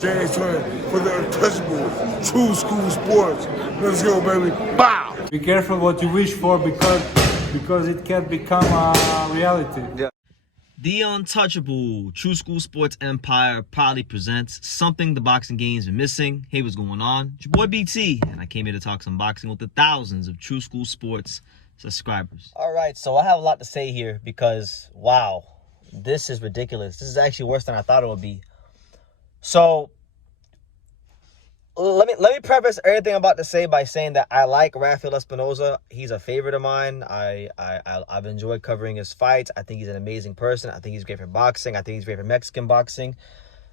James Twin for the untouchable true school sports. Let's go, baby. Bow! Be careful what you wish for because it can become a reality. Yeah. The untouchable True School Sports Empire proudly presents something the boxing game's been missing. Hey, what's going on? It's your boy BT, and I came here to talk some boxing with the thousands of True School Sports subscribers. All right, so I have a lot to say here because, wow, this is ridiculous. This is actually worse than I thought it would be. So, let me preface everything I'm about to say by saying that I like Rafael Espinoza. He's a favorite of mine. I've enjoyed covering his fights. I think he's an amazing person. I think he's great for boxing. I think he's great for Mexican boxing.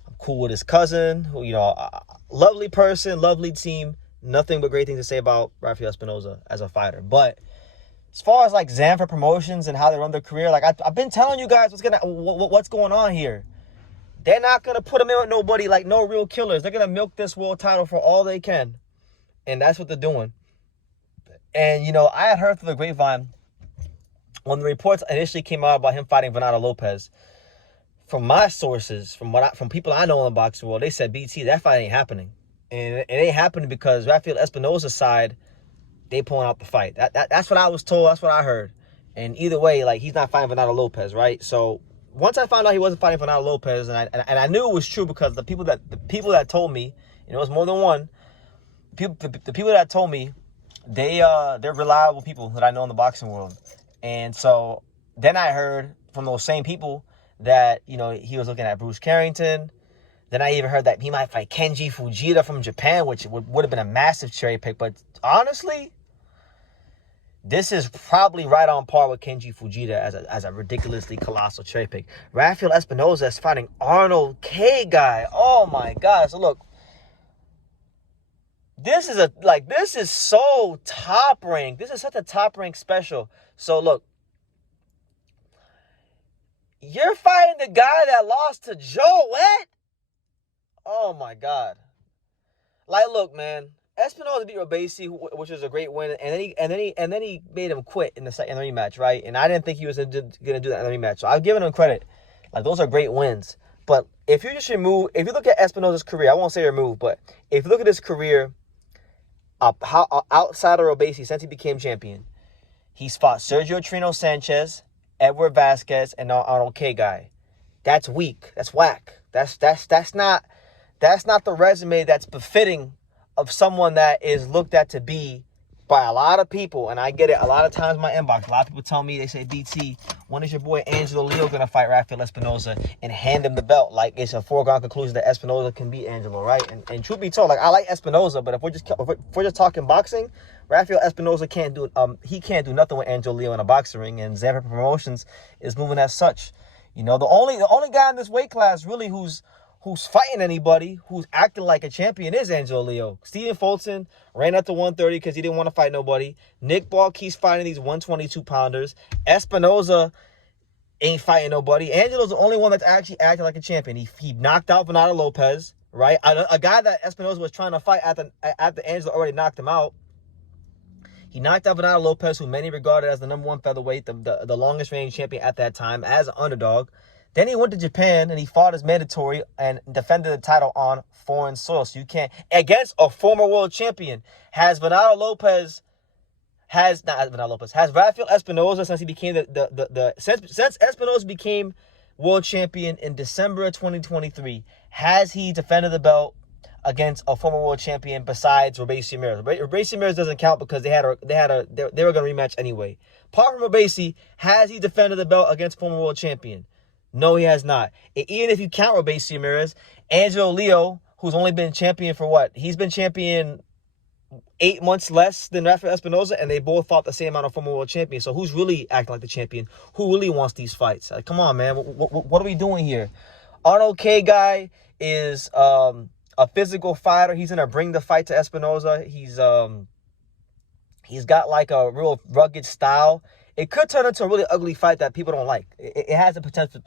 I'm cool with his cousin, who, lovely person, lovely team. Nothing but great things to say about Rafael Espinoza as a fighter. But as far as like Zanfer Promotions and how they run their career, like I've been telling you guys what's going on here. They're not going to put him in with nobody, like no real killers. They're going to milk this world title for all they can. And that's what they're doing. And, I had heard through the grapevine, when the reports initially came out about him fighting Bernardo Lopez, from my sources, from people I know in the boxing world, they said, BT, that fight ain't happening. And it ain't happening because Rafael Espinoza's side, they pulling out the fight. That's what I was told. That's what I heard. And either way, like, he's not fighting Bernardo Lopez, right? So once I found out he wasn't fighting Fernando Lopez, and I knew it was true because the people that told me, it was more than one. The people that told me, they're reliable people that I know in the boxing world, and so then I heard from those same people that he was looking at Bruce Carrington. Then I even heard that he might fight Kenji Fujita from Japan, which would have been a massive cherry pick. But honestly, this is probably right on par with Kenji Fujita as a ridiculously colossal cherry pick. Rafael Espinoza is fighting Arnold Khegai. Oh my God. So look, this is so top ranked. This is such a top ranked special. So look, you're fighting the guy that lost to Joe Wett? Oh my God. Like, look, man. Espinoza beat Robesi, which was a great win, and then he made him quit in the rematch, right? And I didn't think he was gonna do that in the rematch. So I've given him credit. Like, those are great wins. But if you look at Espinoza's career, I won't say remove, but if you look at his career, outside of Robesi, since he became champion, he's fought Sergio Trino Sanchez, Edward Vasquez, and now Arnold Khegai. That's weak. That's whack. That's not the resume that's befitting of someone that is looked at to be by a lot of people, and I get it a lot of times in my inbox. A lot of people tell me, they say, BT, when is your boy Angelo going to fight Rafael Espinoza and hand him the belt? Like, it's a foregone conclusion that Espinoza can beat Angelo, right? And truth be told, like, I like Espinoza, but if we're just talking boxing, Rafael Espinoza can't do nothing with Angelo in a boxing ring, and Zanfer Promotions is moving as such. The only guy in this weight class really who's fighting anybody, who's acting like a champion, is Angelo. Stephen Fulton ran up to 130 because he didn't want to fight nobody. Nick Ball keeps fighting these 122-pounders. Espinoza ain't fighting nobody. Angelo's the only one that's actually acting like a champion. He knocked out Bernardo Lopez, right? A guy that Espinoza was trying to fight after Angelo already knocked him out. He knocked out Bernardo Lopez, who many regarded as the number one featherweight, the longest reigning champion at that time, as an underdog. Then he went to Japan and he fought as mandatory and defended the title on foreign soil. So you can't, against a former world champion. Has Rafael Espinoza, since he became since Espinoza became world champion in December of 2023, has he defended the belt against a former world champion besides Robesi Ramirez? Robesi Ramirez doesn't count because they were going to rematch anyway. Apart from Robesi, has he defended the belt against former world champion? No, he has not. Even if you count Robesi Ramirez, Angelo Leo, who's only been champion for what? He's been champion 8 months less than Rafael Espinoza, and they both fought the same amount of former world champions. So who's really acting like the champion? Who really wants these fights? Like, come on, man. What are we doing here? Arnold Khegai is a physical fighter. He's going to bring the fight to Espinoza. He's got like a real rugged style. It could turn into a really ugly fight that people don't like. It has the potential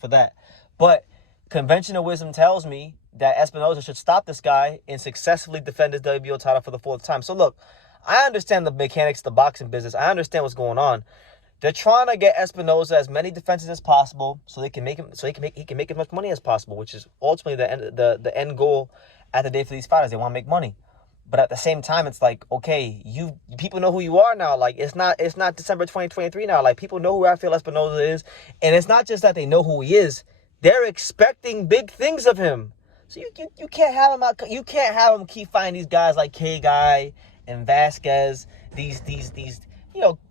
for that. But conventional wisdom tells me that Espinoza should stop this guy and successfully defend his WBO title for the 4th time. So look, I understand the mechanics of the boxing business. I understand what's going on. They're trying to get Espinoza as many defenses as possible, so they can make him, he can make as much money as possible, which is ultimately the end goal at the day for these fighters. They want to make money, but at the same time, it's like, okay, people know who you are now. Like it's not December 2023 now. Like people know who Rafael Espinoza is, and it's not just that they know who he is. They're expecting big things of him. So you can't have him out. You can't have him keep fighting these guys like Khegai and Vasquez. These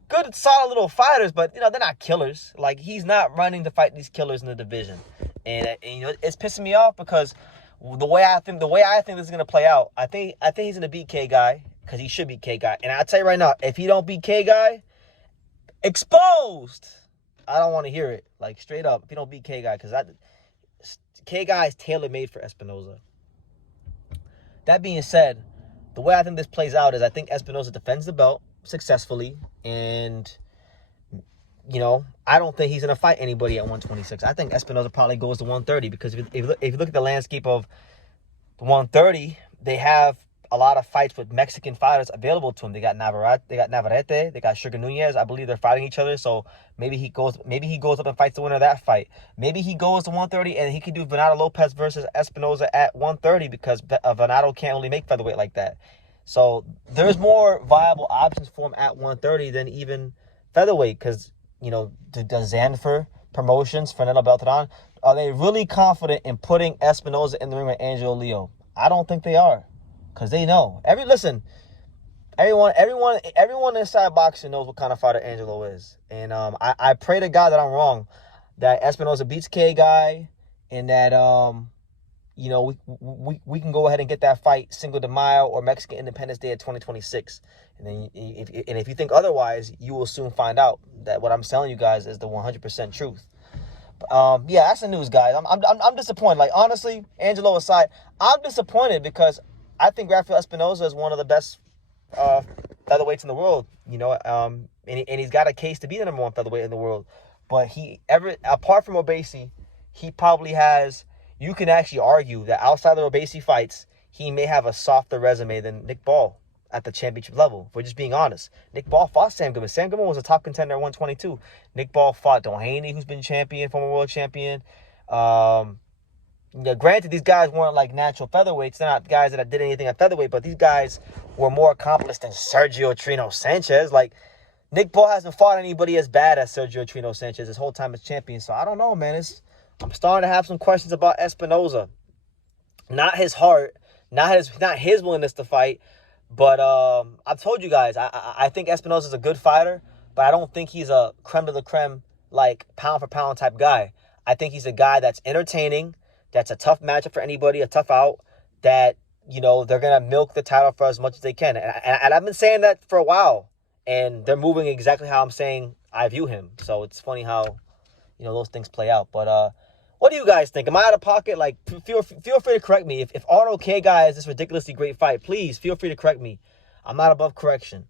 good, solid little fighters, but they're not killers. Like he's not running to fight these killers in the division, and it's pissing me off because the way I think this is gonna play out, I think he's gonna beat Khegai because he should beat Khegai. And I'll tell you right now, if he don't beat Khegai, exposed. I don't want to hear it, like straight up. If he don't beat Khegai, because Khegai is tailor made for Espinoza. That being said, the way I think this plays out is I think Espinoza defends the belt successfully, and I don't think he's gonna fight anybody at 126. I think Espinoza probably goes to 130 because if you look at the landscape of 130, they have a lot of fights with Mexican fighters available to him. They got Navarrete, they got Sugar Nunez. I believe they're fighting each other, so maybe he goes up and fights the winner of that fight. Maybe he goes to 130 and he can do Venado Lopez versus Espinoza at 130 because Venado can't really make featherweight like that. So there's more viable options for him at 130 than even featherweight because, does Zanfer Promotions, Fernando Beltran, are they really confident in putting Espinoza in the ring with Angelo Leo? I don't think they are because they know. Everyone inside boxing knows what kind of fighter Angelo is. And I pray to God that I'm wrong, that Espinoza beats Khegai and that we can go ahead and get that fight Cinco de Mayo or Mexican Independence Day of 2026. And then if you think otherwise, you will soon find out that what I'm telling you guys is the 100% truth. Yeah, that's the news, guys. I'm disappointed. Like honestly, Angelo aside, I'm disappointed because I think Rafael Espinoza is one of the best featherweights in the world. And he's got a case to be the number one featherweight in the world. But apart from Obasi, he probably has. You can actually argue that outside of the Obasi fights, he may have a softer resume than Nick Ball at the championship level. If we're just being honest. Nick Ball fought Sam Goodman. Sam Goodman was a top contender at 122. Nick Ball fought Doheny, who's been champion, former world champion. Granted, these guys weren't like natural featherweights. They're not guys that did anything at featherweight, but these guys were more accomplished than Sergio Trino Sanchez. Like, Nick Ball hasn't fought anybody as bad as Sergio Trino Sanchez his whole time as champion. So I don't know, man. I'm starting to have some questions about Espinoza. Not his heart, not his willingness to fight, but I've told you guys, I think Espinoza is a good fighter, but I don't think he's a creme de la creme, like pound for pound type guy. I think he's a guy that's entertaining, that's a tough matchup for anybody, a tough out, that, they're going to milk the title for as much as they can. And I've been saying that for a while, and they're moving exactly how I'm saying I view him. So it's funny how, those things play out. But what do you guys think? Am I out of pocket? Like, feel free to correct me. If Arnold Khegai is this ridiculously great fight, please feel free to correct me. I'm not above correction.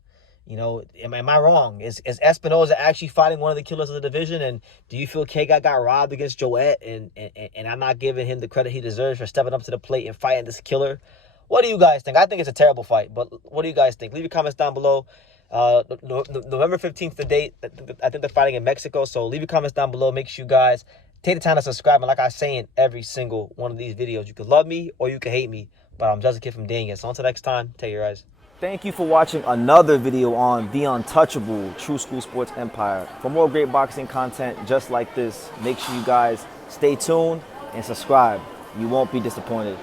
Am I wrong? Is Espinoza actually fighting one of the killers of the division? And do you feel Khegai got robbed against Joette? And I'm not giving him the credit he deserves for stepping up to the plate and fighting this killer? What do you guys think? I think it's a terrible fight, but what do you guys think? Leave your comments down below. November 15th, the date. I think they're fighting in Mexico, so leave your comments down below. Make sure you guys take the time to subscribe. And like I say in every single one of these videos, you can love me or you can hate me, but I'm just a kid from Daniel. So until next time, take your eyes. Thank you for watching another video on the untouchable True School Sports Empire. For more great boxing content just like this, make sure you guys stay tuned and subscribe. You won't be disappointed.